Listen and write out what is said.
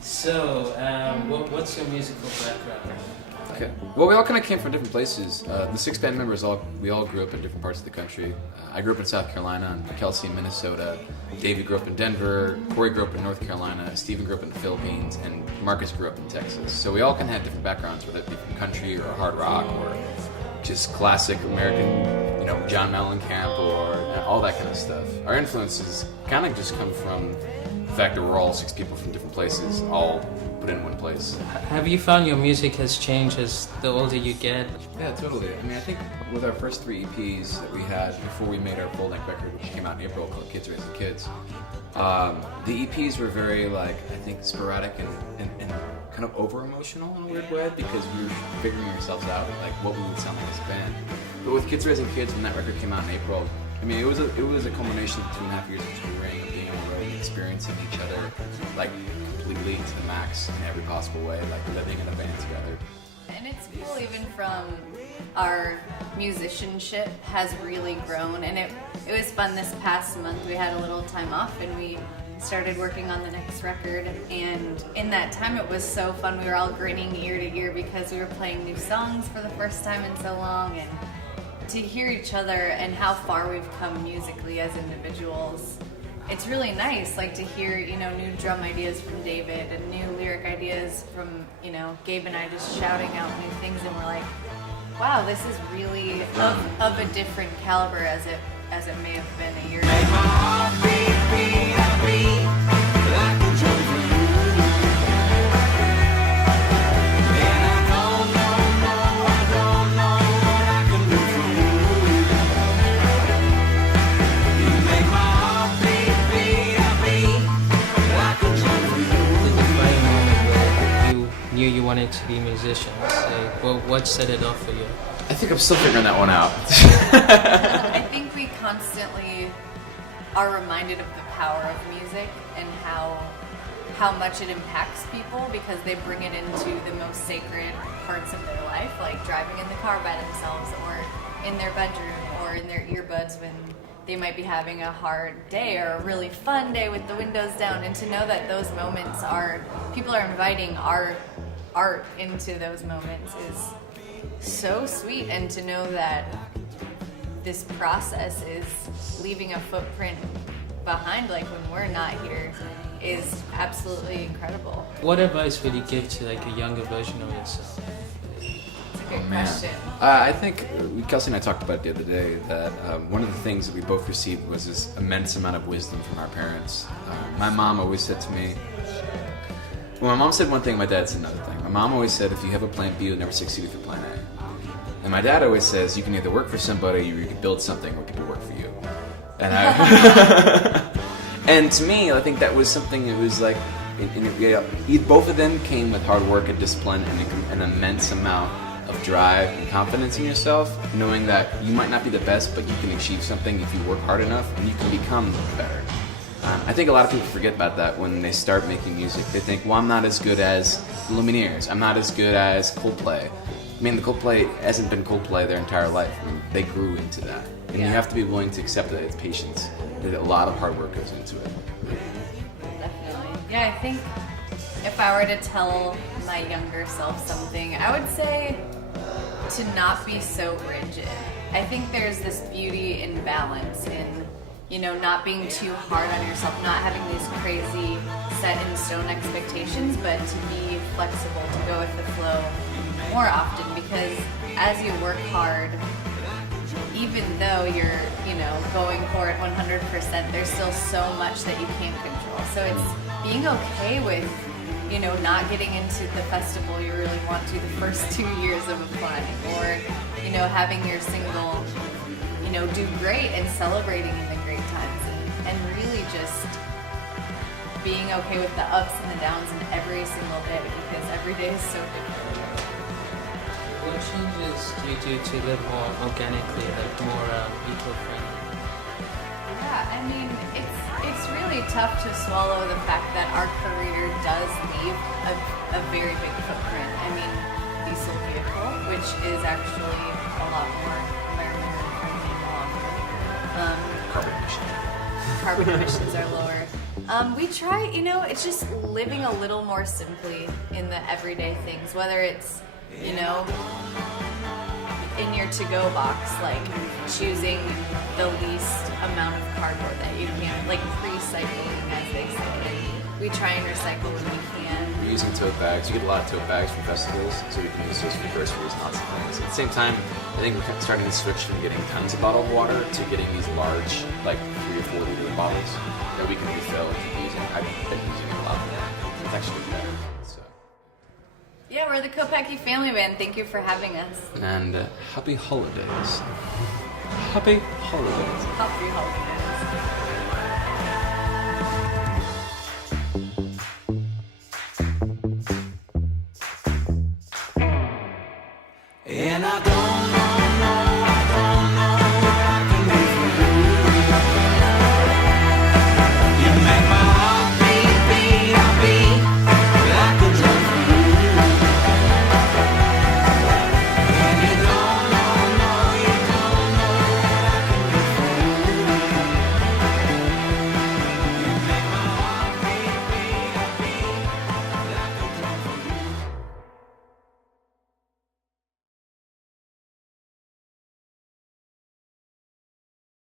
So, what's your musical background? Okay. Well, we all kind of came from different places. The 6 band members, we all grew up in different parts of the country. I grew up in South Carolina, and Kelsey in Minnesota. David grew up in Denver. Corey grew up in North Carolina. Stephen grew up in the Philippines, and Marcus grew up in Texas. So we all kind of had different backgrounds, whether it be from country or hard rock or just classic American, John Mellencamp or all that kind of stuff. Our influences kind of just come from the fact that we're all 6 people from different places, all put in one place. Have you found your music has changed as the older you get? Yeah, totally. I mean, I think with our first 3 EPs that we had before we made our full-length record, which came out in April, called Kids Raising Kids, the EPs were very, I think, sporadic and kind of over-emotional in a weird way, because we were figuring ourselves out, what we would sound like as a band. But with Kids Raising Kids, when that record came out in April, I mean, it was a culmination of 2.5 years of touring, of being on the road and experiencing each other, completely to the max in every possible way, living in a band together. And it's cool, even from our musicianship has really grown, and it was fun this past month. We had a little time off and we started working on the next record, and in that time it was so fun. We were all grinning ear to ear because we were playing new songs for the first time in so long, and to hear each other and how far we've come musically as individuals. It's really nice, to hear, new drum ideas from David and new lyric ideas from, Gabe and I just shouting out new things, and we're like, wow, this is really of a different caliber as it may have been a year You wanted to be musicians. What set it off for you? I think I'm still figuring that one out. I think we constantly are reminded of the power of music and how much it impacts people, because they bring it into the most sacred parts of their life, like driving in the car by themselves or in their bedroom or in their earbuds when they might be having a hard day or a really fun day with the windows down. And to know that those moments people are inviting art into those moments is so sweet, and to know that this process is leaving a footprint behind when we're not here is absolutely incredible. What advice would you give to a younger version of yourself? It's a good question. I think Kelsey and I talked about it the other day, that one of the things that we both received was this immense amount of wisdom from our parents. My mom always said to me, well, my mom said one thing, my dad said another thing. My mom always said, if you have a plan B, you'll never succeed with your plan A. And my dad always says, you can either work for somebody or you can build something where people work for you. And and to me, I think that was something, it was both of them came with hard work and discipline and an immense amount of drive and confidence in yourself, knowing that you might not be the best, but you can achieve something if you work hard enough, and you can become better. I think a lot of people forget about that when they start making music. They think, well, I'm not as good as the Lumineers. I'm not as good as Coldplay. I mean, the Coldplay hasn't been Coldplay their entire life. I mean, they grew into that. And you have to be willing to accept that it's patience. That a lot of hard work goes into it. Definitely. Yeah, I think if I were to tell my younger self something, I would say to not be so rigid. I think there's this beauty in balance, in not being too hard on yourself, not having these crazy set in stone expectations, but to be flexible, to go with the flow more often, because as you work hard, even though you're, going for it 100%, there's still so much that you can't control. So it's being okay with, not getting into the festival you really want to the first 2 years of applying, or, having your single, do great and celebrating in the great times, and really just being okay with the ups and the downs in every single day, because every day is so different. What changes do you do to live more organically, more eco-friendly? Yeah, I mean, it's really tough to swallow the fact that our career does leave a very big footprint. I mean, diesel vehicle, which is actually a lot more environmentally friendly in the long run. Carbon emissions. Carbon emissions are lower. We try, it's just living a little more simply in the everyday things, whether it's, in your to-go box, like choosing the least amount of cardboard that you can, like recycling, as they say. We try and recycle when we can. We're using tote bags. You get a lot of tote bags from festivals, so we can use those for groceries and lots of things. At the same time, I think we're starting to switch from getting tons of bottled water to getting these large, like 3 or 4 liter bottles that we can refill and keep using. I've been using it a lot more. It's actually better. So. Yeah, we're the Kopecky Family Band. Thank you for having us. And happy holidays. Happy holidays. Happy holidays.